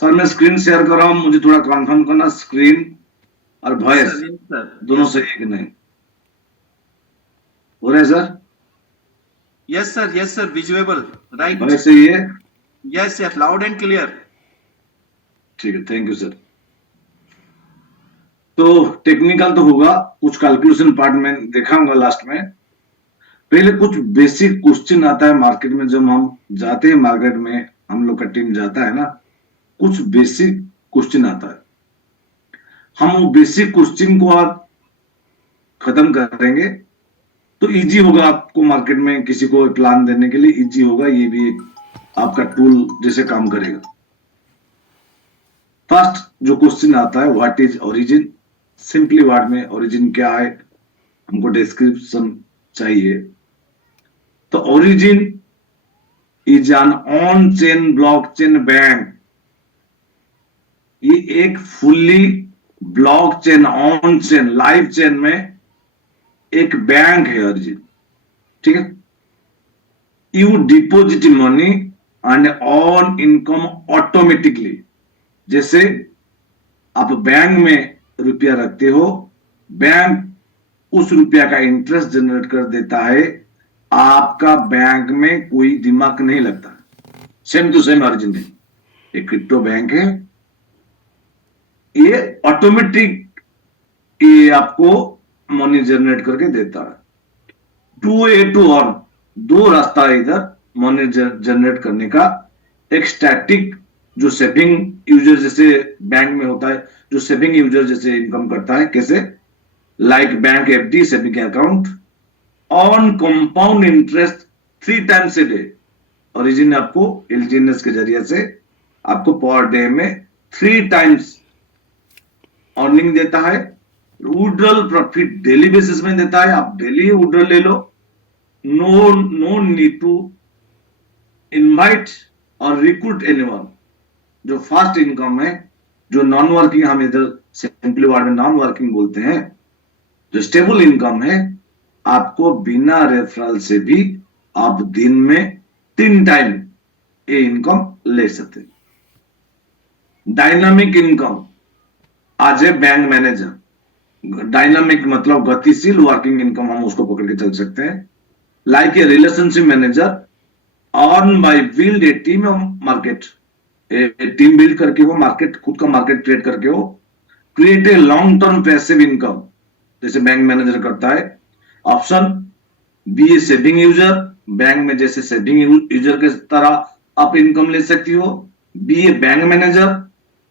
Sir मैं screen share कर रहा हूँ, मुझे थोड़ा कंफर्म करना, स्क्रीन और वॉइस दोनों सही है कि नहीं। हो रहा है sir? Yes sir, visible, right. Voice सही है? Yes, loud and clear. ठीक है, थैंक यू सर। तो टेक्निकल तो होगा, कुछ कैलकुलेशन पार्ट में दिखाऊंगा लास्ट में। पहले कुछ बेसिक क्वेश्चन आता है मार्केट में, जब हम जाते हैं मार्केट में, हम लोग का टीम जाता है ना, कुछ बेसिक क्वेश्चन आता है। हम वो बेसिक क्वेश्चन को आप खत्म करेंगे तो इजी होगा आपको मार्केट में किसी को प्लान देने के लिए, इजी होगा। ये भी एक आपका टूल जैसे काम करेगा। फर्स्ट जो क्वेश्चन आता है, what is origin. Simply word में ओरिजिन क्या है हमको डिस्क्रिप्शन चाहिए। तो origin is an on chain blockchain bank. ये एक fully blockchain, on chain, live chain में एक बैंक है ओरिजिन। ठीक है। You deposit money and on income automatically. जैसे आप बैंक में रुपया रखते हो, बैंक उस रुपया का इंटरेस्ट जनरेट कर देता है, आपका बैंक में कोई दिमाग नहीं लगता। सेम टू सेम ओरिजिन है, एक क्रिप्टो बैंक है, ये ऑटोमेटिक ये आपको मनी जनरेट करके देता है। टू ए टू अर्न, दो रास्ता है इधर मनी जनरेट करने का। एक स्टैटिक जो सेविंग यूजर जैसे बैंक में होता है, जो सेविंग यूजर जैसे इनकम करता है, कैसे, like bank FD, saving account, on compound interest 3 times a day. Origin आपको एलजीएनएस के जरिए से आपको पर डे में 3 टाइम्स अर्निंग देता है। विड्रॉल प्रॉफिट डेली बेसिस में देता है, आप डेली विड्रॉल ले लो। नो नीड टू इनवाइट और रिक्रूट एनीवन। जो फास्ट इनकम है, जो नॉन वर्किंग, हम इधर सिंपली वर्ड में नॉन वर्किंग बोलते हैं, जो स्टेबल इनकम है, आपको बिना रेफरल से भी आप दिन में 3 टाइम ये इनकम ले सकते। डायनामिक इनकम आज है बैंक मैनेजर। डायनामिक मतलब गतिशील वर्किंग इनकम, हम उसको पकड़ के चल सकते हैं। Like a relationship manager, earn by build a team market, team build करके वो मार्केट, खुद का मार्केट क्रिएट करके वो create a long term passive income, जैसे बैंक मैनेजर करता है। ऑप्शन बी ए सेविंग यूजर, बैंक में जैसे सेविंग यूजर के तरह आप इनकम ले सकती हो। बी ए बैंक मैनेजर,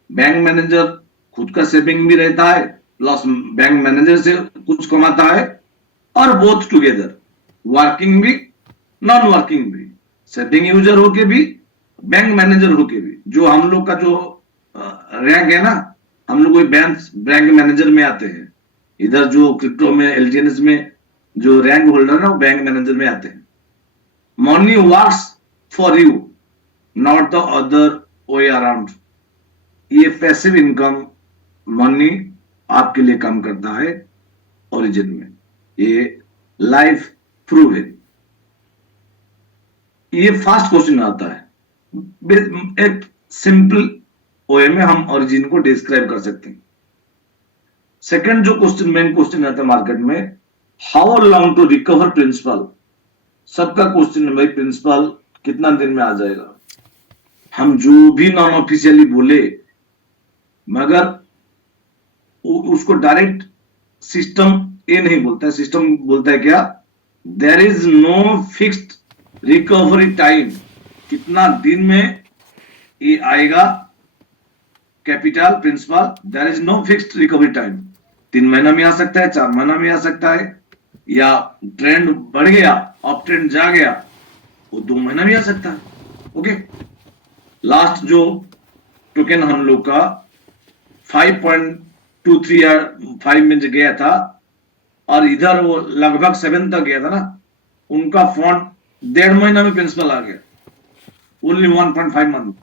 बैंक मैनेजर खुद का सेविंग भी रहता है प्लस बैंक मैनेजर से कुछ कमाता है। और बोथ टुगेदर, वर्किंग भी नॉन वर्किंग भी, सेविंग यूजर होके भी बैंक मैनेजर होके भी। जो हम लोग का जो रैंक है ना, हम लोग बैंक मैनेजर में आते हैं। इधर जो क्रिप्टो में एलजीएनएस में जो रैंक होल्डर है वो बैंक मैनेजर में आते हैं। Money works for you, not the other way around. ये पैसिव इनकम मनी आपके लिए काम करता है ओरिजिन में, ये लाइफ प्रूव है। ये फास्ट क्वेश्चन आता है, एक सिंपल वे में हम ओरिजिन को डिस्क्राइब कर सकते हैं। सेकंड जो क्वेश्चन, मेन क्वेश्चन आता है मार्केट में, how long to recover principal. सबका क्वेश्चन है भाई, प्रिंसिपल कितना दिन में आ जाएगा। हम जो भी नॉन ऑफिशियली बोले, मगर उसको डायरेक्ट सिस्टम ये नहीं बोलता है। सिस्टम बोलता है क्या, there is no fixed recovery time, कितना दिन में ये आएगा capital principal, there is no fixed recovery time. 3 महीना में आ सकता है, 4 महीना में आ सकता है, या ट्रेंड बढ़ गया, अप ट्रेंड जा गया, वो 2 महीना भी आ सकता है। ओके। लास्ट जो टोकन हम लोग का 5.23 या 5 में गया था, और इधर वो लगभग 7 तक गया था ना, उनका फंड 1.5 महीना में प्रिंसिपल आ गया, ओनली 1.5 मंथ।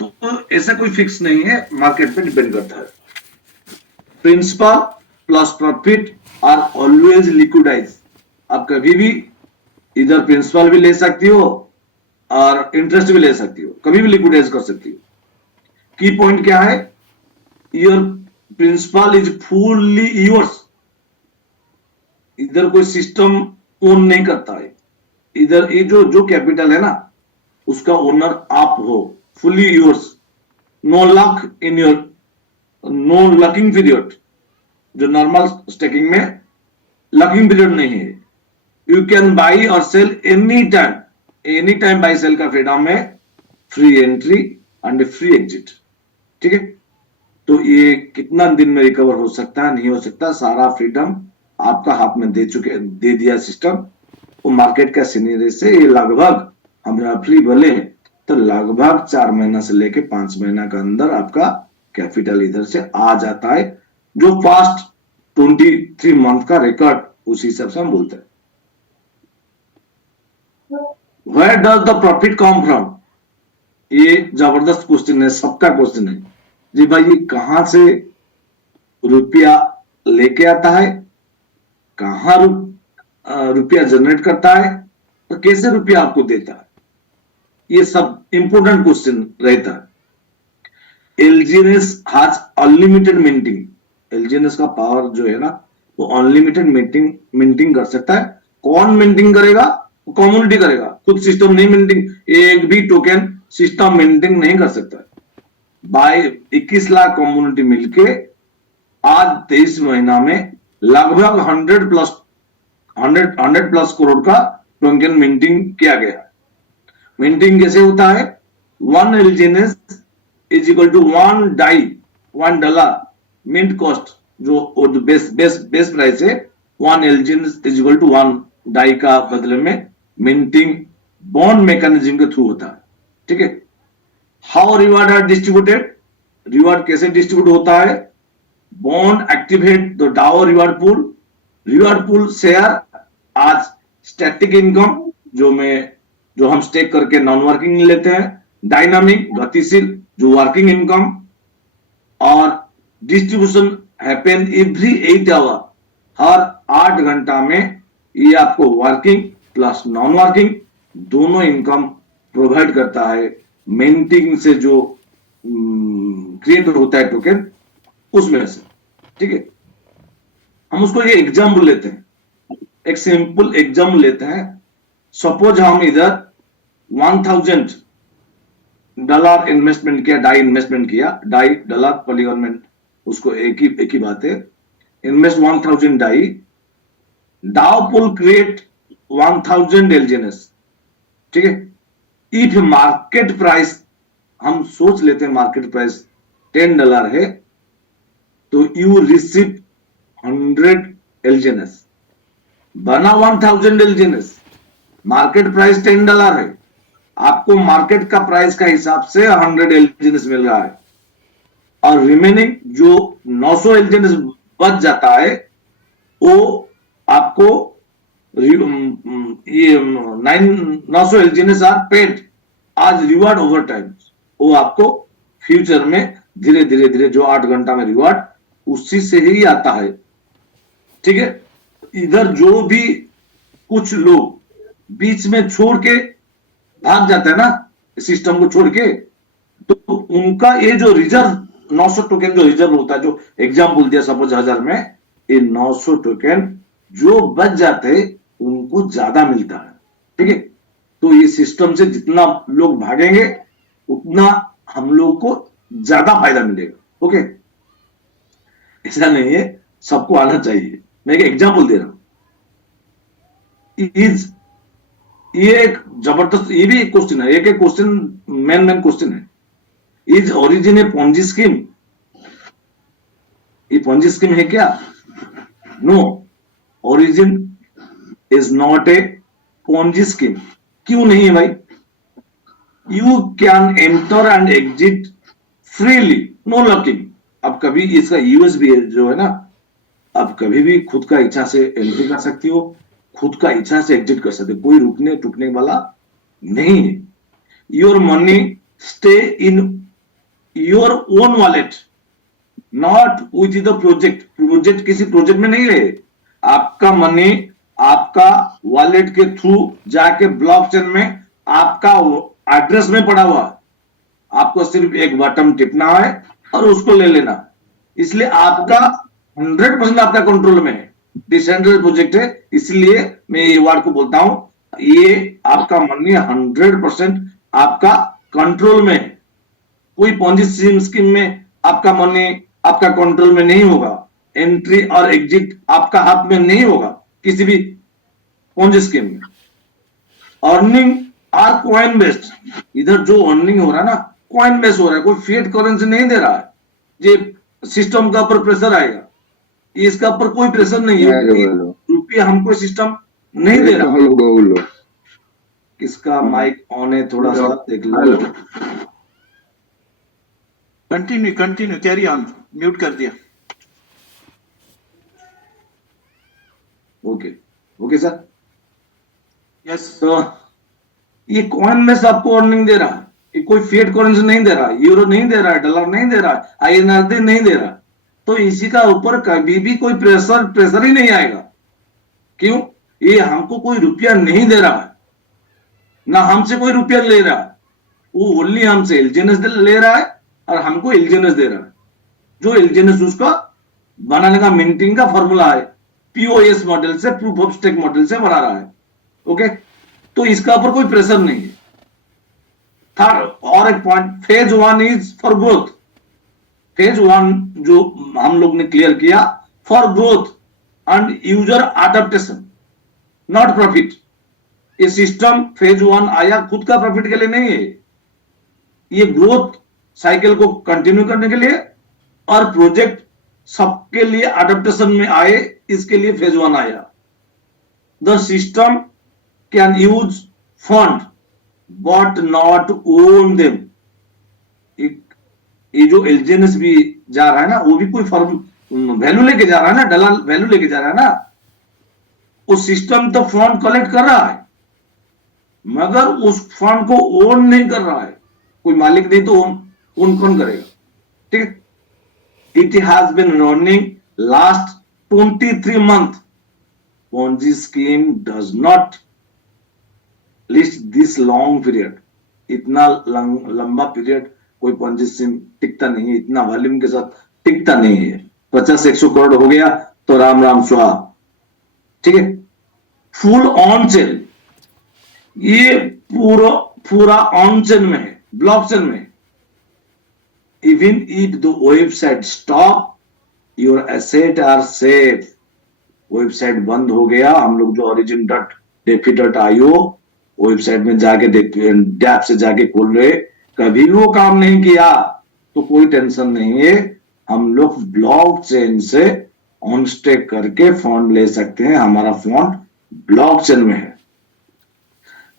तो ऐसा कोई फिक्स नहीं है, मार्केट पे डिपेंड करता है। Principal plus profit are always liquidise. आप कभी भी इधर प्रिंसिपल भी ले सकती हो और इंटरेस्ट भी ले सकती हो, कभी भी लिक्विडाइज कर सकती हो। की पॉइंट क्या है, your principal is fully yours. इधर कोई सिस्टम ओन नहीं करता है, इधर ये जो कैपिटल है ना उसका ओनर आप हो, fully yours. No lock in your, no locking period, जो नॉर्मल स्टेकिंग में लकिंग पीरियड नहीं है। यू कैन बाई और sell any time buy sell का फ्रीडम है, free entry and free exit. ठीक है, तो ये कितना दिन में रिकवर हो सकता है, नहीं हो सकता, सारा फ्रीडम आपका हाथ में दे दिया सिस्टम। वो मार्केट का सीनरी से ये लगभग, हम रफली बोले तो लगभग 4 महीना से लेके 5 महीना के अंदर आपका कैपिटल इधर से आ जाता है, जो पास्ट 23 मंथ का रिकॉर्ड उस हिसाब से हम बोलते हैं। Where does the profit come from, ये जबरदस्त क्वेश्चन है, सबका क्वेश्चन है जी भाई, ये कहां से रुपया लेके आता है, कहां रुपया जनरेट करता है और कैसे रुपया आपको देता है, ये सब इंपोर्टेंट क्वेश्चन रहता है। एलजीएनएस हैज अनलिमिटेड मिंटिंग, एलजीएनएस का पावर जो है ना वो अनलिमिटेड मिंटिंग कर सकता है। कौन मिंटिंग करेगा, कम्युनिटी करेगा, खुद सिस्टम नहीं मिंटिंग, एक भी टोकन सिस्टम मिंटिंग नहीं कर सकता है। बाय 21 लाख कम्युनिटी मिलके आज 23 महीना में लगभग 100 प्लस करोड़ का टोकन मिंटिंग किया गया। मिंटिंग कैसे होता है, 1 LGNS is equal to 1 DAI, $1 mint cost, जो बेस प्राइस है 1 LGNS is equal to 1 DAI का बदले में मिंटिंग बॉन्ड मैकेनिज्म के थ्रू होता है। ठीक है, how reward are distributed, reward कैसे डिस्ट्रीब्यूट होता है, bond activate the DAO reward pool share आज स्टैटिक इनकम, जो हम स्टेक करके नॉन वर्किंग लेते हैं, डायनामिक गतिशील जो वर्किंग इनकम, और डिस्ट्रीब्यूशन हैपन एवरी 8 आवर, हर 8 घंटा में ये आपको वर्किंग प्लस नॉन वर्किंग दोनों इनकम प्रोवाइड करता है। मिंटिंग से जो क्रिएट होता है टोकन उसमें से। ठीक है, हम उसको ये एग्जाम्पल लेते हैं, एक सिंपल एग्जाम्पल लेते हैं। सपोज हम इधर $1000 इन्वेस्टमेंट किया, डाई इन्वेस्टमेंट किया, डाई डॉलर पॉलीगॉन में उसको एक ही बात है, इन्वेस्ट 1000 डाई, डाओ पुल क्रिएट 1000 एलजीएनएस। ठीक है, इफ मार्केट प्राइस, हम सोच लेते हैं मार्केट प्राइस $10 है, तो यू रिसीव 100 एलजीएनएस, बना 1000 एलजीएनएस, मार्केट प्राइस $10 है, आपको मार्केट का प्राइस का हिसाब से 100 एलजीएनएस मिल रहा है, और रिमेनिंग जो 900 एलजीएनएस बच जाता है वो आपको ये 900 एलजीएनएस आर पेड आज रिवार्ड ओवर टाइम, वो आपको फ्यूचर में धीरे धीरे जो 8 घंटा में रिवार्ड उसी से ही आता है। ठीक है, इधर जो भी कुछ लोग बीच में छोड़ के भाग जाते हैं ना सिस्टम को छोड़ के, तो उनका ये जो रिजर्व 900 टोकन जो रिजर्व होता है, जो एग्जाम्पल दिया सपोज 1000 में, ये 900 टोकन जो बच जाते हैं उनको ज्यादा मिलता है। ठीक है, तो ये सिस्टम से जितना लोग भागेंगे उतना हम लोग को ज्यादा फायदा मिलेगा। ओके, ऐसा नहीं है सबको आना चाहिए, मैं एक एग्जाम्पल दे रहा हूं। ये एक जबरदस्त, ये भी एक क्वेश्चन है, एक क्वेश्चन मेन क्वेश्चन है, is Origin a Ponzi scheme, ये पोंजी स्कीम है क्या? No, Origin is not a Ponzi scheme. क्यों नहीं है भाई? You can enter and exit freely, no locking. अब कभी इसका यूएसबी जो है ना, आप कभी भी खुद का इच्छा से एंट्री कर सकती हो, खुद का इच्छा से एग्जिट कर सकते हो, कोई रुकने टूटने वाला नहीं है। Your money stay in your own wallet, not with the project किसी प्रोजेक्ट में नहीं रहे, आपका मनी आपका वॉलेट के थ्रू जाके ब्लॉकचेन में आपका एड्रेस में पड़ा हुआ, आपको सिर्फ एक बटन टिपना है और उसको ले लेना। इसलिए आपका 100% आपका कंट्रोल में है, डिसेंट्रलाइज्ड प्रोजेक्ट है, इसलिए मैं ये वर्ड को बोलता हूं, ये आपका मनी 100% आपका कंट्रोल में है। कोई पॉन्जी स्कीम में आपका मनी आपका कंट्रोल में नहीं होगा, एंट्री और एग्जिट आपका हाथ में नहीं होगा किसी भी पॉन्जी स्कीम में। अर्निंग आर कॉइन बेस्ड, इधर जो अर्निंग हो रहा है ना कॉइन बेस्ड हो रहा है, कोई फिएट करेंसी नहीं दे रहा है। ये सिस्टम का ऊपर प्रेशर आएगा, इसका ऊपर कोई प्रेशर नहीं है, रुपया हमको सिस्टम नहीं दे रहा। किसका माइक ऑन है थोड़ा सा देख लो। कंटिन्यू कैरी ऑन, म्यूट कर दिया। Okay sir. यस तो ये कॉइन में से आपको अर्निंग दे रहा है, ये कोई फिएट करेंसी नहीं दे रहा है, यूरो नहीं दे रहा है, डॉलर नहीं दे रहा है, आईएनआर नहीं दे रहा, तो इसी का ऊपर कभी भी कोई प्रेशर ही नहीं आएगा। क्यों? ये हमको कोई रुपया नहीं दे रहा है, ना हमसे कोई रुपया ले रहा है, वो ओनली हमसे एलजीएनएस ले रहा है और हमको एलजीएनएस दे रहा है। जो एलजीएनएस उसका बनाने का मिंटिंग का फॉर्मूला है, पीओएस मॉडल से, प्रूफ ऑफ स्टेक मॉडल से बना रहा है। ओके, तो इसका ऊपर कोई प्रेशर नहीं है। थर्ड और एक point, phase 1 is for growth. Phase 1 जो हम लोग ने क्लियर किया, for growth and user adaptation, not profit. ये सिस्टम फेज 1 आया खुद का प्रॉफिट के लिए नहीं है, ये ग्रोथ साइकिल को कंटिन्यू करने के लिए और प्रोजेक्ट सबके लिए अडेप्टेशन में आए, इसके लिए फेज 1 आया। The system can use fund but not own them. ये जो एलजीएनएस भी जा रहा है ना, वो भी कोई फॉर्म वैल्यू लेके जा रहा है ना, डॉलर वैल्यू लेके जा रहा है ना, उस सिस्टम तो फंड कलेक्ट कर रहा है मगर उस फंड को ओन नहीं कर रहा है। कोई मालिक नहीं तो ओन कौन करेगा? ठीक है। It has been running last 23 months. Ponzi scheme does not list this long period. इतना लंबा पीरियड कोई Ponzi scheme टिकता नहीं है, इतना वॉल्यूम के साथ टिकता नहीं है। 50-100 करोड़ हो गया तो राम राम स्वाहा। ठीक है। फुल ऑन चेन, ये पूरा ऑन चेन में है, ब्लॉकचेन में। Even if the website stop, your asset are safe. Website बंद हो गया, हम लोग जो origin.defi.io वेबसाइट में जाके डैप से जाके खोल रहे, कभी भी वो काम नहीं किया तो कोई टेंशन नहीं है। हम लोग ब्लॉकचेन से ऑन स्टेक करके फंड ले सकते हैं, हमारा फंड ब्लॉकचेन में है।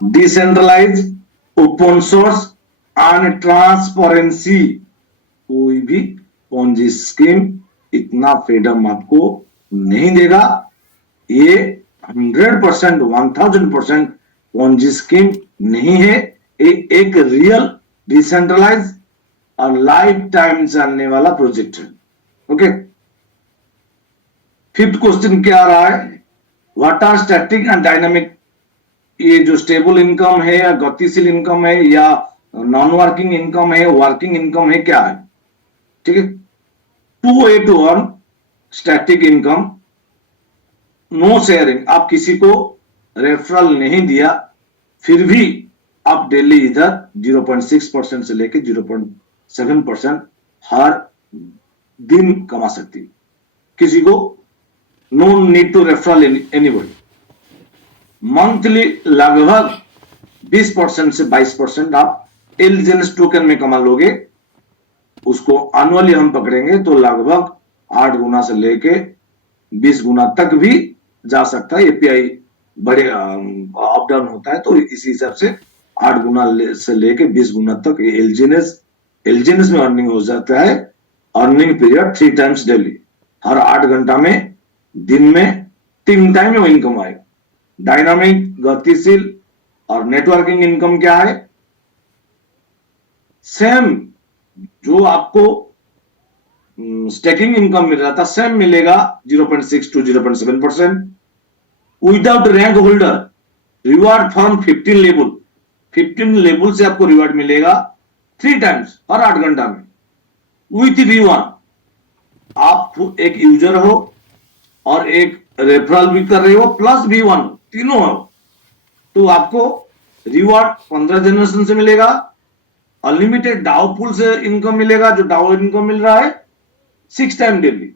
Decentralize, open source and transparency. कोई भी पॉन्जी स्कीम इतना फ्रीडम आपको नहीं देगा। ये 100% 1000% पॉन्जी स्कीम नहीं है, एक रियल डिसेंट्रलाइज और लाइफ टाइम चलने वाला प्रोजेक्ट है। ओके, फिफ्थ क्वेश्चन क्या आ रहा है? What are static and dynamic? ये जो स्टेबल इनकम है या गतिशील इनकम है या नॉन वर्किंग इनकम है, वर्किंग इनकम है, क्या है? ठीक है। 2 way to earn static income, no sharing. आप किसी को रेफरल नहीं दिया फिर भी आप डेली इधर 0.6% से लेके 0.7% हर दिन कमा सकती है। किसी को no need to referral anybody. Monthly लगभग 20% से 22% आप एलजीएनएस टोकन में कमा लोगे। उसको एनुअली हम पकड़ेंगे तो लगभग 8 गुना से लेके 20 गुना तक भी जा सकता है। एपीआई बड़े अप डाउन होता है तो इसी हिसाब से 8 गुना से लेके 20 गुना तक एलजीएनएस में अर्निंग हो जाता है। अर्निंग पीरियड 3 टाइम्स डेली, हर 8 घंटा में दिन में 3 टाइम में इनकम आएगा। डायनामिक, गतिशील और नेटवर्किंग इनकम क्या है? सेम जो आपको स्टेकिंग इनकम मिल रहा था सेम मिलेगा, 0.6 to 0.7%। Without rank holder, reward from 15 level से आपको रिवार्ड मिलेगा। 3 टाइम्स हर 8 घंटा में विथ V1। आप एक यूजर हो और एक रेफरल भी कर रहे हो प्लस V1, तीनों हो, तो आपको रिवॉर्ड 15 जनरेशन से मिलेगा, अनलिमिटेड डाउ पूल से इनकम मिलेगा, जो डाउ इनकम मिल रहा है 6 टाइम डेली,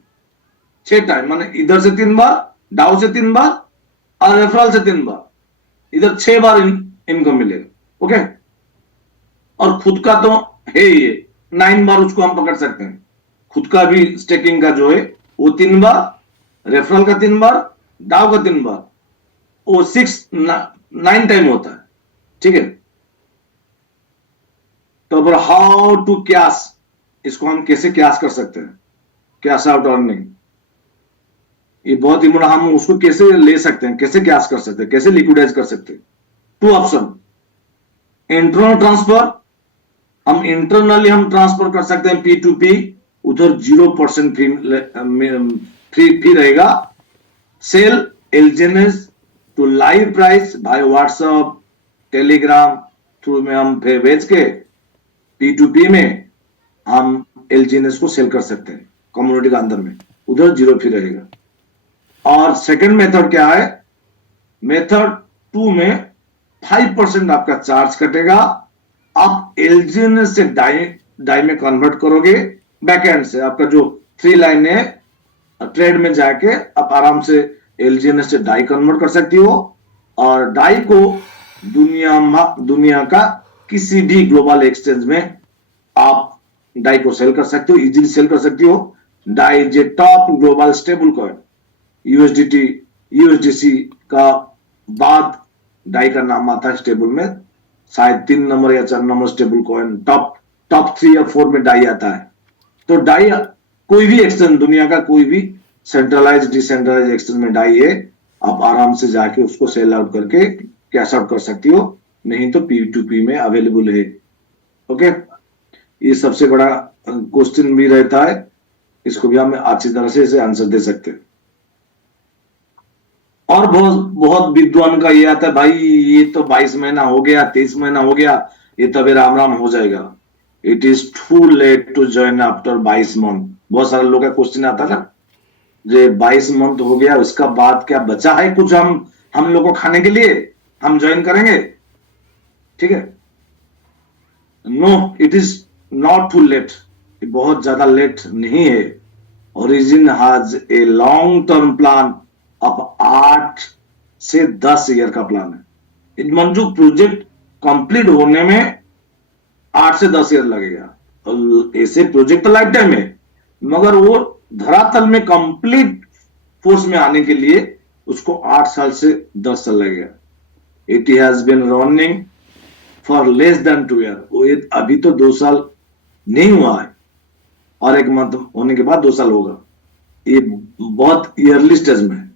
6 टाइम, माने इधर से 3 बार, डाउ से 3 बार और रेफरल से 3 बार, इधर 6 बार इनकम मिलेगा। ओके, और खुद का तो है ये 9 बार उसको हम पकड़ सकते हैं, खुद का भी स्टेकिंग का जो है वो 3 बार, रेफरल का 3 बार, डाउ का 3 बार, वो 9 टाइम होता है। ठीक है, तो अब हाउ टू कैश, इसको हम कैसे कैश कर सकते हैं, कैश आउट अर्निंग, ये बहुत ही, हम उसको कैसे ले सकते हैं, कैसे कैश कर सकते हैं, कैसे लिक्विडाइज कर सकते हैं। 2 ऑप्शन, इंटरनल ट्रांसफर, हम इंटरनली हम ट्रांसफर कर सकते हैं P2P, उधर 0% फी रहेगा। Sell LGNS to live price by WhatsApp Telegram through में हम भेज के P2P में हम एलजीएनएस को सेल कर सकते हैं कम्युनिटी के अंदर में, उधर 0 फी रहेगा। और सेकंड मेथड क्या है, मेथड 2 में 5% आपका चार्ज कटेगा, आप एलजीएनएस से डाई में कन्वर्ट करोगे, बैकएंड से आपका जो 3 लाइन है ट्रेड में जाके आप आराम से एलजीएनएस से डाई कन्वर्ट कर सकती हो, और डाई को दुनिया का किसी भी ग्लोबल एक्सचेंज में आप डाई को सेल कर सकते हो, इजीली सेल कर सकती हो। डाई जे top global stable coin, USDT USDC का बाद डाई का नाम आता है स्टेबल में, शायद 3 नंबर या 4 नंबर स्टेबल कॉइन, टॉप 3 या 4 में डाई आता है। तो डाई कोई भी एक्सचेंज, दुनिया का कोई भी सेंट्रलाइज डिसेंट्रलाइज एक्सचेंज में डाई है, आप आराम से जाके उसको सेल आउट करके कैश आउट कर सकती हो, नहीं तो P2P में अवेलेबल है। ओके, ये सबसे बड़ा क्वेश्चन भी रहता है, इसको भी हम अच्छी तरह से इसे आंसर दे सकते हैं। और बहुत विद्वान का ये आता है, भाई ये तो 22 महीना हो गया, 23 महीना हो गया, ये तो अभी राम राम हो जाएगा। It is too late to join after 22 month. बहुत सारे लोग का क्वेश्चन आता था, जे 22 मंथ हो गया, उसका बाद क्या बचा है कुछ हम लोग को खाने के लिए, हम ज्वाइन करेंगे? ठीक है, no, it is not too late, बहुत ज्यादा लेट नहीं है। Origin has a long term plan, अब 8 से 10 ईयर का प्लान है। मंजू प्रोजेक्ट कंप्लीट होने में 8 से 10 ईयर लगेगा। ऐसे प्रोजेक्ट लाइफ टाइम है, मगर वो धरातल में कंप्लीट फोर्स में आने के लिए उसको 8 साल से 10 साल लगेगा। It has been running for less than 2 year, अभी तो 2 साल नहीं हुआ है, और 1 मंथ होने के बाद 2 साल होगा। ये बहुत ईयरली स्टेज में है।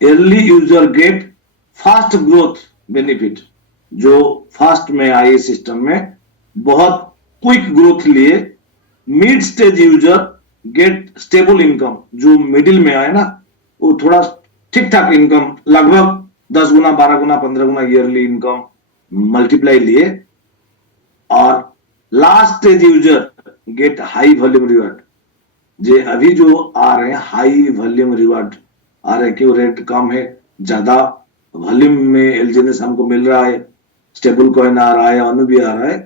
Early user get fast growth benefit, जो फास्ट में आई सिस्टम में बहुत क्विक ग्रोथ लिए। Mid stage user get stable income, जो मिडिल में आए ना वो थोड़ा ठीक ठाक इनकम, लगभग 10 गुना 12 गुना 15 गुना ईयरली इनकम मल्टीप्लाई लिए। और last stage user get high volume reward, जे अभी जो आ रहे हैं हाई वॉल्यूम रिवार्ड आ रहे हैं, क्यों रेट कम है, ज्यादा वॉल्यूम में एलजीएनएस हमको मिल रहा है, स्टेबल कॉइन आ रहा है, अनु भी आ रहा है,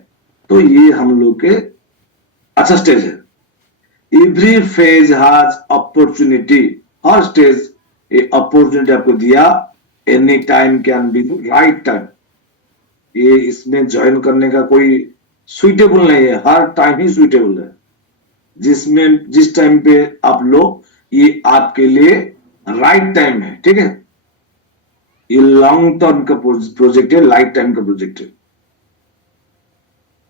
तो ये हम लोग के अच्छा स्टेज है। Every phase has opportunity, her stage ये अपॉर्चुनिटी आपको दिया, any time can be the right time. ये इसमें ज्वाइन करने का कोई सुइटेबल नहीं है, हर टाइम ही सुइटेबल है। जिस टाइम पे आप लोग, ये आपके लिए राइट टाइम है। ठीक है, ये लॉन्ग टर्म का प्रोजेक्ट है, लाइफ टाइम का प्रोजेक्ट है।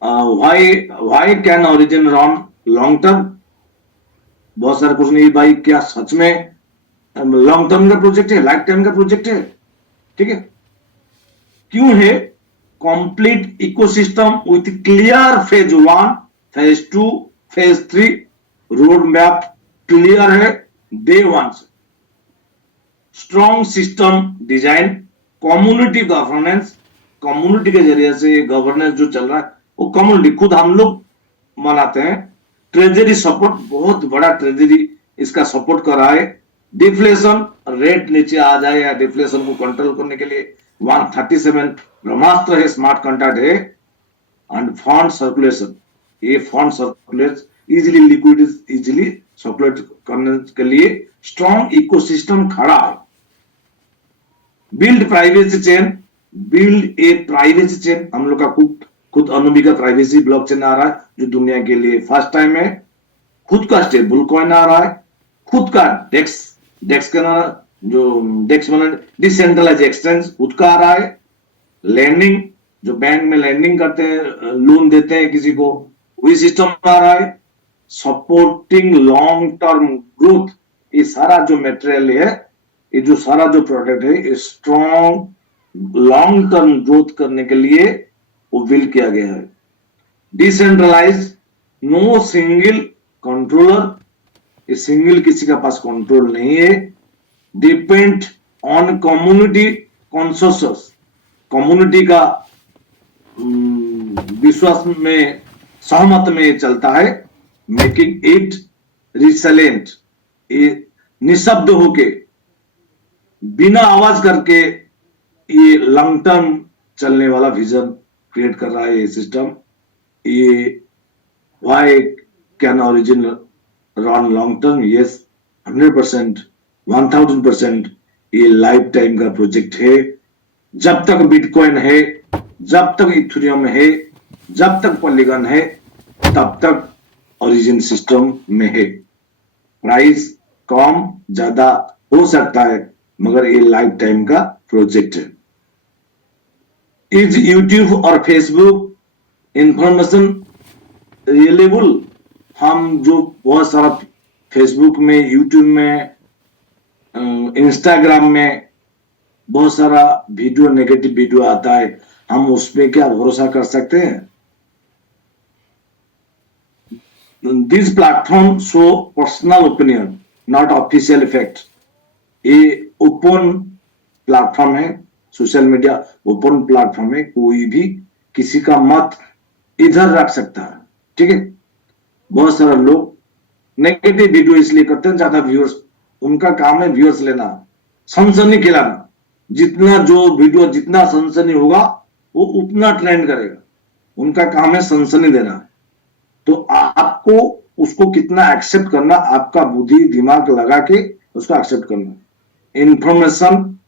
Why can Origin run long term? बहुत सारे क्वेश्चन, ये भाई क्या सच में लॉन्ग टर्म का प्रोजेक्ट है, लाइफ टाइम का प्रोजेक्ट है? ठीक है, क्यों है? Complete ecosystem with clear phase 1, phase 2, phase 3, road map clear है डे 1 से। Strong system design, community governance, community के जरिए से गवर्नेंस जो चल रहा है वो कम्युनिटी खुद हम लोग मनाते हैं। ट्रेजरी सपोर्ट, बहुत बड़ा ट्रेजरी इसका सपोर्ट कर रहा है। डिफ्लेशन रेट नीचे आ जाए या डिफ्लेशन को कंट्रोल करने के लिए 137 ब्रह्मास्त्र है, स्मार्ट कॉन्ट्रैक्ट है। एंड फंड सर्कुलेशन, ये fund circulate easily, liquid easily circulate करने के लिए स्ट्रॉन्ग इकोसिस्टम खड़ा है। Build privacy chain, build a privacy chain, हम लोग का खुद अनुभवी का प्राइवेसी ब्लॉकचेन आ रहा है जो दुनिया के लिए फर्स्ट टाइम है। खुद का स्टेबल कॉइन आ रहा है, खुद का डेक्स, डेक्स का ना जो डेक्स मतलब डिसेंट्रलाइज एक्सचेंज खुद का आ रहा है। लैंडिंग, जो बैंक में लैंडिंग करते हैं, लोन देते हैं किसी को, वही सिस्टम आ रहा है। सपोर्टिंग लॉन्ग टर्म ग्रोथ, ये सारा जो मटेरियल है, ये जो सारा जो प्रोडक्ट है, स्ट्रॉन्ग लॉन्ग टर्म ग्रोथ करने के लिए वो बिल्ड किया गया है। डिसेंट्रलाइज, नो सिंगल कंट्रोलर, ये सिंगल किसी का पास कंट्रोल नहीं है। Depend on community consensus, community का विश्वास में, सहमत में चलता है। मेकिंग इट रिसेलेंट, ये निशब्द होके, बिना आवाज करके, ये लॉन्ग टर्म चलने वाला विजन क्रिएट कर रहा है ये सिस्टम। ये why can Origin run long term? Yes, 100%, 1000%, ये लाइफ टाइम का प्रोजेक्ट है। जब तक बिटकॉइन है, जब तक इथेरियम है, जब तक पॉलीगन है, तब तक ओरिजिन सिस्टम में है। प्राइस कम ज्यादा हो सकता है, मगर ये लाइफ टाइम का प्रोजेक्ट है। इज यूट्यूब और फेसबुक इंफॉर्मेशन रिलेबल? हम जो बहुत सारा फेसबुक में, यूट्यूब में, इंस्टाग्राम में बहुत सारा वीडियो, नेगेटिव वीडियो आता है, हम उस पर क्या भरोसा कर सकते हैं? This platform show personal opinion, not official fact. ये ओपन प्लेटफॉर्म है, सोशल मीडिया ओपन प्लेटफॉर्म है, कोई भी किसी का मत इधर रख सकता है, ठीक है। बहुत सारे लोग नेगेटिव वीडियो इसलिए करते हैं, ज्यादा व्यूअर्स, उनका काम है व्यूअर्स लेना, सनसनी खिलाना। जितना जो वीडियो जितना सनसनी होगा वो उतना ट्रेंड करेगा, उनका काम है सनसनी देना। तो आपको उसको कितना एक्सेप्ट करना, आपका बुद्धि दिमाग लगा के उसको एक्सेप्ट करना। Information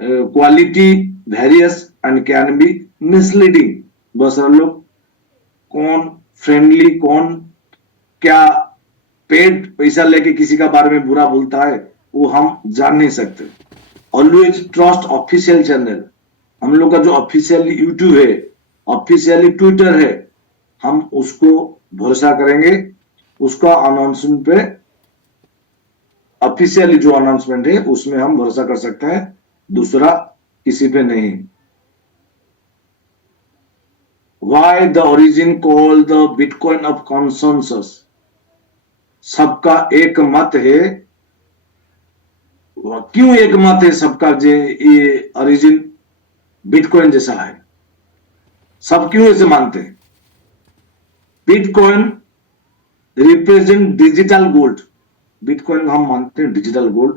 quality various and can be misleading. बहुत सारे लोग कौन फ्रेंडली, कौन क्या पेड पैसा लेके किसी का बारे में बुरा बोलता है, वो हम जान नहीं सकते। ऑलवेज ट्रस्ट ऑफिशियल चैनल, हम लोग का जो ऑफिशियल यूट्यूब है, ऑफिशियली ट्विटर है, हम उसको भरोसा करेंगे। उसका अनाउंसमेंट पे, ऑफिशियली जो अनाउंसमेंट है उसमें हम भरोसा कर सकते हैं, दूसरा किसी पे नहीं। Why the origin call the bitcoin of consensus? सबका एक मत है। क्यों एक मत है सबका? जे ये ओरिजिन बिटकॉइन जैसा है, सब क्यों ऐसे मानते हैं? Bitcoin represent digital gold. Bitcoin हम मानते हैं डिजिटल गोल्ड,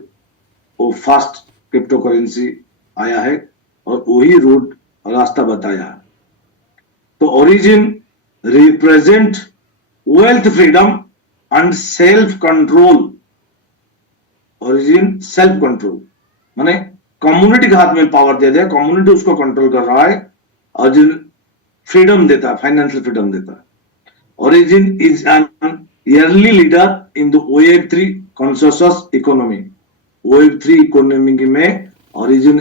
वो फास्ट क्रिप्टो करेंसी आया है और वही रोड रास्ता बताया है। तो origin represent wealth freedom and self control. Origin self control माने कम्युनिटी के हाथ में पावर दे दिया, कम्युनिटी उसको कंट्रोल कर रहा है। ओरिजिन फ्रीडम देता है, फाइनेंशियल फ्रीडम देता है। Origin is an early leader in the Web3 consensus economy. Web3 economy में ओरिजिन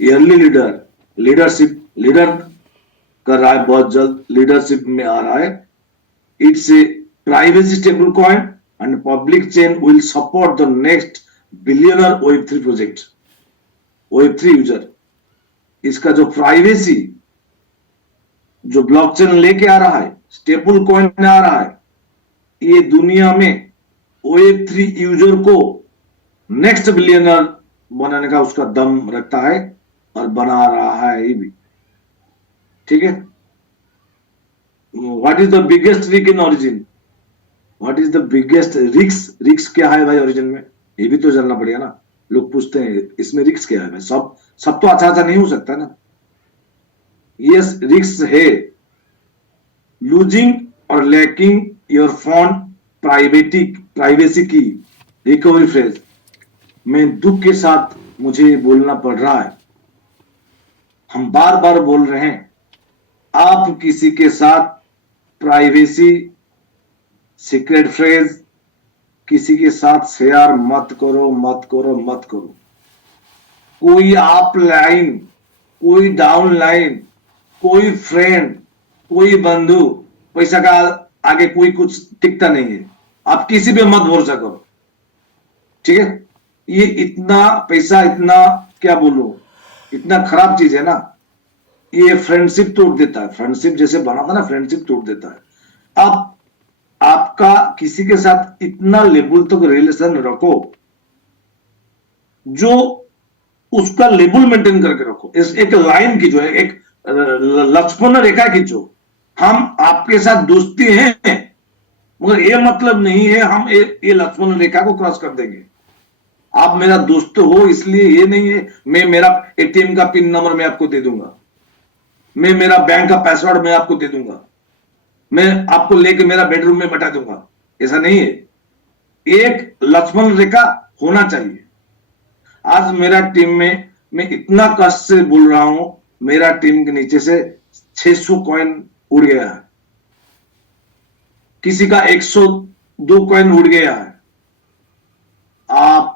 early leader, लीडर कर रहा है, बहुत जल्द लीडरशिप में आ रहा है। It's a privacy stable coin and public chain will support the next billionaire Web3 project. Web3 user, इसका जो प्राइवेसी जो ब्लॉकचेन लेके आ रहा है, स्टेबल कॉइन आ रहा है, ये दुनिया में Web3 यूजर को नेक्स्ट बिलियनर बनाने का उसका दम रखता है और बना रहा है ये भी, ठीक है। What is the biggest Rick in origin? What is the biggest रिक्स? रिक्स क्या है भाई ओरिजिन में? ये भी तो जानना पड़ेगा ना। लोग पूछते हैं इसमें रिक्स क्या है भाई? सब सब तो अच्छा अच्छा नहीं हो सकता ना। यस, रिक्स है लूजिंग और लैकिंग योर फोन प्राइवेसी की। रिकवरी फ्रेज, मैं दुख के साथ मुझे बोलना पड़ रहा है, हम बार बार बोल रहे हैं, आप किसी के साथ प्राइवेसी सीक्रेट फ्रेज किसी के साथ शेयर मत करो, मत करो, मत करो। कोई आप लाइन, कोई डाउन लाइन, कोई फ्रेंड, कोई बंधु, पैसा का आगे कोई कुछ टिकता नहीं है। आप किसी पे मत भरोसा करो, ठीक है? ये इतना पैसा, इतना क्या बोलूं, इतना खराब चीज है ना। ये फ्रेंडशिप तोड़ देता है। फ्रेंडशिप जैसे बना था ना, फ्रेंडशिप तोड़ देता है। आप आपका किसी के साथ इतना लेवल तक रिलेशन रखो जो उसका लेवल मेंटेन करके रखो। इस एक लाइन की जो है, एक लक्ष्मण रेखा की जो, हम आपके साथ दोस्ती है मगर ये मतलब नहीं है हम ये लक्ष्मण रेखा को क्रॉस कर देंगे। आप मेरा दोस्त हो इसलिए ये नहीं है मैं मेरा एटीएम का पिन नंबर मैं आपको दे दूंगा, मैं मेरा बैंक का पासवर्ड मैं आपको दे दूंगा, मैं आपको लेके मेरा बेडरूम में बैठा दूंगा। ऐसा नहीं है। एक लक्ष्मण रेखा होना चाहिए। आज मेरा टीम में मैं इतना कष्ट से बोल रहा हूं, मेरा टीम के नीचे से 600 कॉइन उड़ गया है, किसी का 102 कॉइन उड़ गया है। आप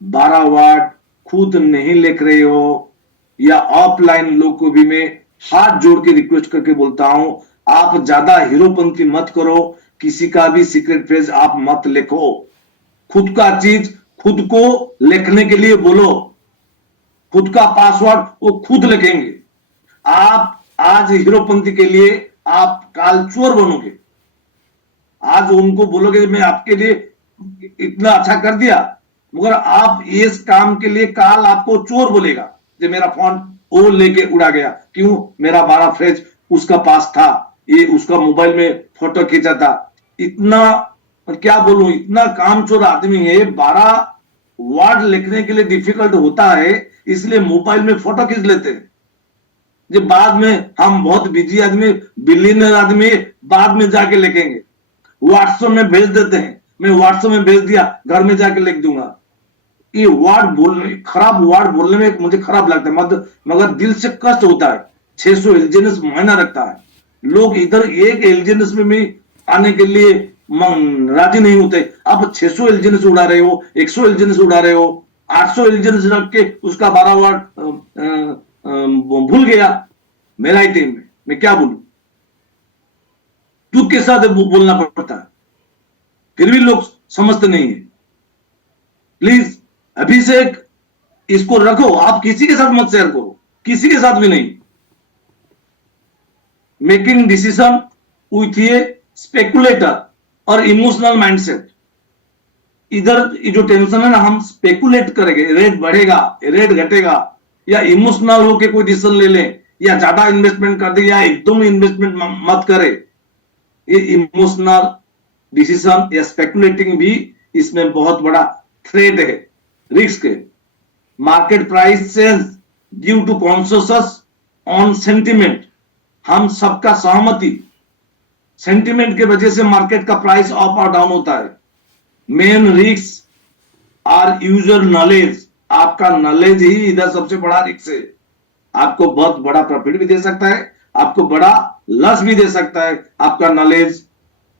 12 वाट खुद नहीं लिख रहे हो, या ऑफलाइन लोग को भी मैं हाथ जोड़ के रिक्वेस्ट करके बोलता हूं, आप ज्यादा हीरोपंती मत करो, किसी का भी सीक्रेट फ्रेज आप मत लिखो। खुद का चीज खुद को लिखने के लिए बोलो, खुद का पासवर्ड वो खुद लिखेंगे। आप आज हीरोपंती के लिए आप काल चोर बनोगे। आज उनको बोलोगे मैं आपके लिए इतना अच्छा कर दिया, मगर आप इस काम के लिए काल आपको चोर बोलेगा। जो मेरा फोन वो लेके उड़ा गया, क्यों? मेरा 12 फ्रेज उसका पास था, ये उसका मोबाइल में फोटो खींचा था। इतना क्या बोलूं, इतना कामचोर आदमी है। 12 वर्ड लिखने के लिए डिफिकल्ट होता है, इसलिए मोबाइल में फोटो खींच लेते हैं। जब बाद में हम बहुत बिजी आदमी, बिलियनर आदमी, बाद में जाके लिखेंगे, व्हाट्सएप में भेज देते हैं। मैं व्हाट्सएप में भेज दिया, घर में जाके लिख दूंगा। ये वर्ड बोलने, खराब वर्ड बोलने में मुझे खराब लगता है, मगर दिल से कष्ट होता है। 600 एलजीएनएस मायना रखता है। लोग इधर एक एलजीएनएस में भी आने के लिए राजी नहीं होते। आप 600 एलजीएनएस उड़ा रहे हो, 100 एलजीएनएस उड़ा रहे हो, 800 एलजीएनएस रख के उसका 12 वर्ड भूल गया। मेरा ही टीम में मैं क्या बोलूं, दुख के साथ बोलना पड़ता है, फिर भी लोग समझते नहीं है। प्लीज अभिषेक, इसको रखो, आप किसी के साथ मत शेयर करो, किसी के साथ भी नहीं। Making decision with A speculator और इमोशनल माइंडसेट। इधर जो टेंशन है ना, हम स्पेकुलेट करेंगे, रेट बढ़ेगा, रेट घटेगा, या इमोशनल होके कोई डिसीजन ले लें, या ज्यादा इन्वेस्टमेंट कर दे, या एकदम इन्वेस्टमेंट मत करे। ये इमोशनल डिसीजन या स्पेकुलेटिंग भी इसमें बहुत बड़ा थ्रेट है, रिस्क है। Market price change due to consensus on sentiment. हम सबका सहमति, सेंटिमेंट के वजह से मार्केट का प्राइस अप और डाउन होता है। Main risk are user knowledge. आपका नॉलेज ही इधर सबसे बड़ा रिस्क है। आपको बहुत बड़ा प्रॉफिट भी दे सकता है, आपको बड़ा लॉस भी दे सकता है। आपका knowledge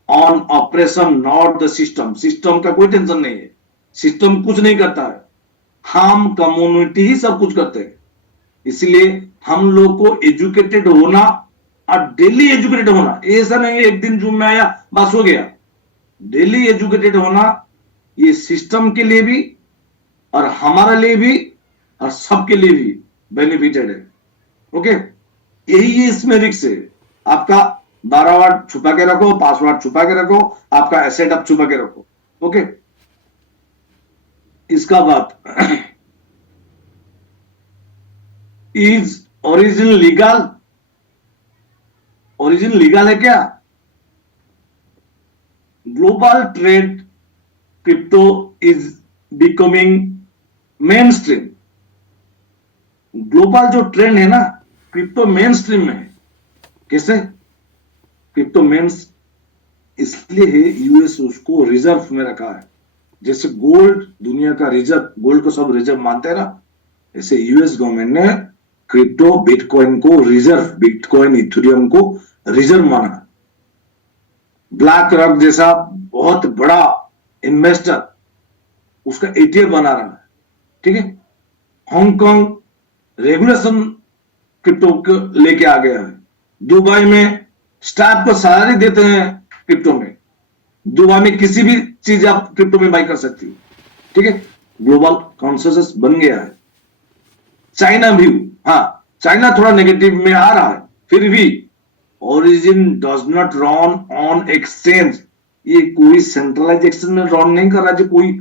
on operation not the system. System का कोई टेंशन नहीं है, सिस्टम कुछ नहीं करता है, हम कम्युनिटी ही सब कुछ करते हैं। इसलिए हम लोग को एजुकेटेड होना और डेली एजुकेटेड होना, ऐसा नहीं है एक दिन जूम में आया बस हो गया। डेली एजुकेटेड होना, ये सिस्टम के लिए भी और हमारे लिए भी और सबके लिए भी बेनिफिटेड है। ओके, यही इसमें रिस्क है। आपका 12 वर्ड छुपा के रखो, पासवर्ड छुपा के रखो, आपका एसेट आप छुपा के रखो। ओके, इसका बात is origin legal? Origin legal है क्या? global trade, crypto is becoming mainstream. Global जो ट्रेंड है ना, क्रिप्टो मेन स्ट्रीम में है. कैसे? क्रिप्टो मेन्स इसलिए है, यूएस उसको रिजर्व में रखा है. जैसे गोल्ड दुनिया का रिजर्व, गोल्ड को सब रिजर्व मानते हैं ना, ऐसे यूएस गवर्नमेंट ने क्रिप्टो बिटकॉइन को रिजर्व, बिटकॉइन इथेरियम को रिजर्व माना. ब्लैक रॉक जैसा बहुत बड़ा इन्वेस्टर उसका एटीएफ बना रहा है. ठीक है. हांगकांग रेगुलेशन क्रिप्टो को लेके आ गया है. दुबई में स्टाफ को सैलरी देते हैं क्रिप्टो में. दुबई में किसी भी चीज आप क्रिप्टो में बाई कर सकती हो. ठीक है. ग्लोबल कॉन्सेंसस बन गया है. चाइना भी, हाँ चाइना थोड़ा नेगेटिव में आ रहा है, फिर भी origin does not run on exchange. ये कोई सेंट्रलाइज एक्सचेंज में रन नहीं कर रहा जो कोई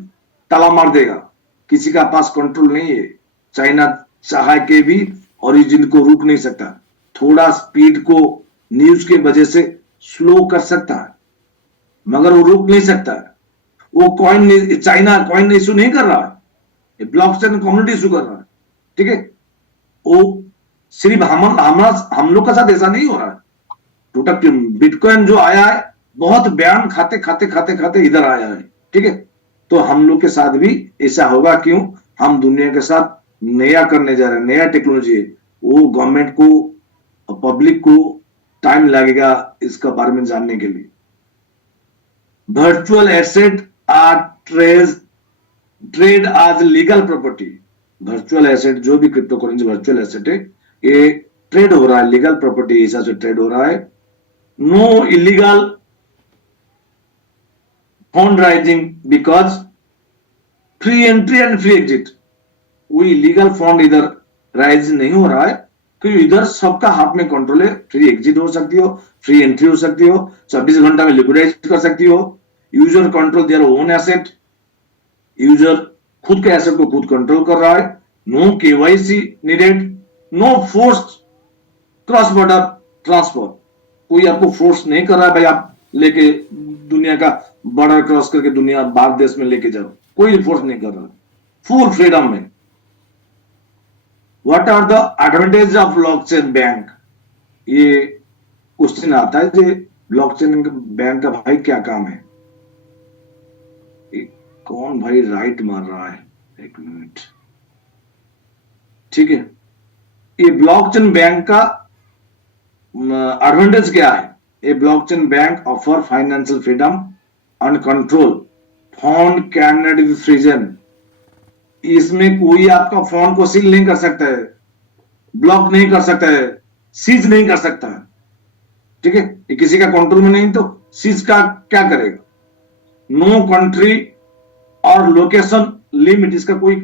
ताला मार देगा. किसी का पास कंट्रोल नहीं है. चाइना चाह के भी ओरिजिन को रुक नहीं सकता. थोड़ा स्पीड को न्यूज के वजह से स्लो कर सकता है, मगर वो रुक नहीं सकता है. वो कॉइन, चाइना कॉइन इशू नहीं कर रहा है, ब्लॉकचेन कम्युनिटी इशू कर रहा है. ठीक है. वो सिर्फ हम लोग का साथ ऐसा नहीं हो रहा है. टोटल बिटकॉइन जो आया है बहुत बयान खाते खाते खाते खाते इधर आया है. ठीक है. तो हम लोग के साथ भी ऐसा होगा. क्यों? हम दुनिया के साथ नया करने जा रहे हैं, नया टेक्नोलॉजी है. वो गवर्नमेंट को, पब्लिक को टाइम लगेगा इसका बारे में जानने के लिए. वर्चुअल एसेट आर ट्रेड आज लीगल प्रॉपर्टी. वर्चुअल एसेट जो भी क्रिप्टो करेंसी वर्चुअल एसेट है, ये ट्रेड हो रहा है, लीगल प्रॉपर्टी हिसाब से ट्रेड हो रहा है. No illegal fund raising because free entry and free exit. कोई इलीगल फंड इधर राइज नहीं हो रहा है, क्योंकि इधर सबका हाथ में कंट्रोल है. फ्री एग्जिट हो सकती हो, फ्री एंट्री हो सकती हो, 24 घंटा में लिक्विडाइज कर सकती हो. User control their own asset. User खुद के एसेट को खुद कंट्रोल कर रहा है. No KYC needed, no forced cross border transfer. कोई आपको फोर्स नहीं कर रहा है भाई आप लेके दुनिया का बॉर्डर क्रॉस करके दुनिया बाहर देश में लेके जाओ. कोई फोर्स नहीं कर रहा. फुल फ्रीडम में. What are the advantage of blockchain bank? ये क्वेश्चन आता है कि ब्लॉकचेन बैंक का भाई क्या काम है. कौन भाई राइट मार रहा है? एक मिनट. ठीक है. ये ब्लॉकचेन बैंक का एडवांटेज क्या है? ये blockchain bank offer financial freedom and control. Fund can not be frozen. इसमें कोई आपका फोन को सील नहीं कर सकता है, ब्लॉक नहीं कर सकता है, सीज नहीं कर सकता है. ठीक है. ये किसी का कंट्रोल में नहीं, तो सीज का क्या करेगा? नो कंट्री और लोकेशन लिमिट. इसका कोई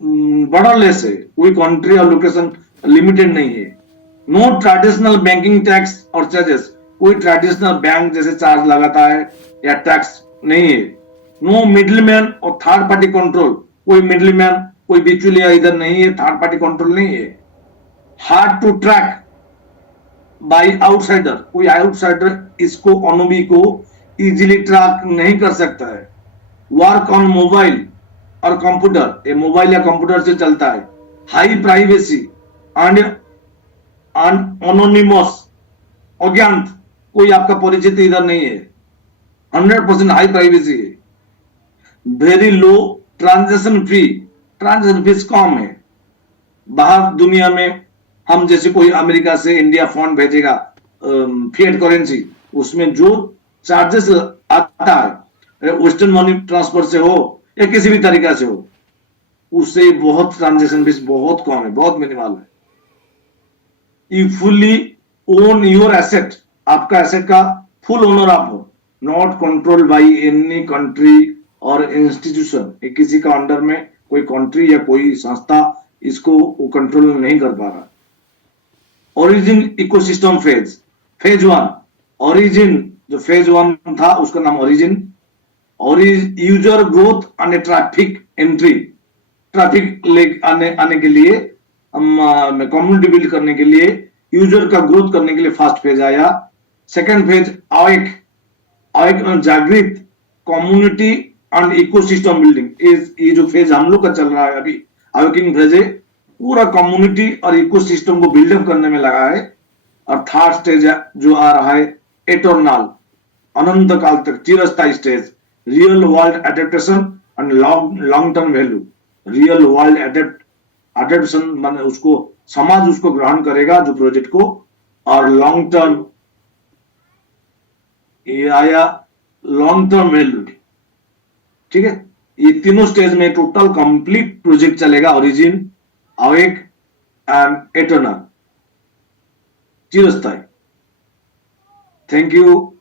बड़ा लेस है, कोई कंट्री और लोकेशन लिमिटेड नहीं है. नो ट्रेडिशनल बैंकिंग टैक्स और चार्जेस. कोई ट्रेडिशनल बैंक जैसे चार्ज लगाता है या टैक्स नहीं है. नो मिडलमैन और थर्ड पार्टी कंट्रोल. कोई मिडलमैन, कोई बिचौलिया इधर नहीं है, थर्ड पार्टी कंट्रोल नहीं है. Hard to track by outsider. कोई आउटसाइडर इसको अनुभवी को इजीली ट्रैक नहीं कर सकता है. वर्क ऑन मोबाइल और कंप्यूटर. ये मोबाइल या कंप्यूटर से चलता है. High privacy and anonymous. अज्ञात, कोई आपका परिचित इधर नहीं है. 100% हाई प्राइवेसी है. Very low transaction fee. Transaction fees कम है. बाहर दुनिया में हम जैसे कोई अमेरिका से इंडिया फंड भेजेगा फिएट करेंसी, उसमें जो चार्जेस आता है वेस्टर्न मनी ट्रांसफर से हो या किसी भी तरीका से हो, उससे बहुत ट्रांजैक्शन फीस बहुत कम है, बहुत मिनिमल है. You fully own your asset. आपका एसेट का फुल ओनर आप हो. Not control by any country और इंस्टीट्यूशन. किसी का अंडर में कोई कंट्री या कोई संस्था इसको कंट्रोल नहीं कर पा रहा. Origin ecosystem phase. Phase 1 origin, जो फेज 1 था उसका नाम origin. User growth and traffic entry. Traffic ले आने के लिए, कम्युनिटी बिल्ड करने के लिए, यूजर का ग्रोथ करने के लिए फर्स्ट फेज आया. Second phase awake. और एक जागृत community and ecosystem building is ये जो फेज हम लोग का चल रहा है अभी अवेकिंग फेज है, पूरा कम्युनिटी और इकोसिस्टम को बिल्डअप करने में लगा है। और थर्ड स्टेज जो आ रहा है एटर्नल, अनंत काल तक चिरस्थायी stage, real world adaptation and long term value. Real world adaptation माने उसको समाज उसको ग्रहण करेगा जो प्रोजेक्ट को, और लॉन्ग टर्म ये आया लॉन्ग टर्म वैल्यू। ठीक है, ये तीनों स्टेज में टोटल कंप्लीट प्रोजेक्ट चलेगा, ओरिजिन, अवेक एंड एटर्नल, चिरस्थायी। Thank you.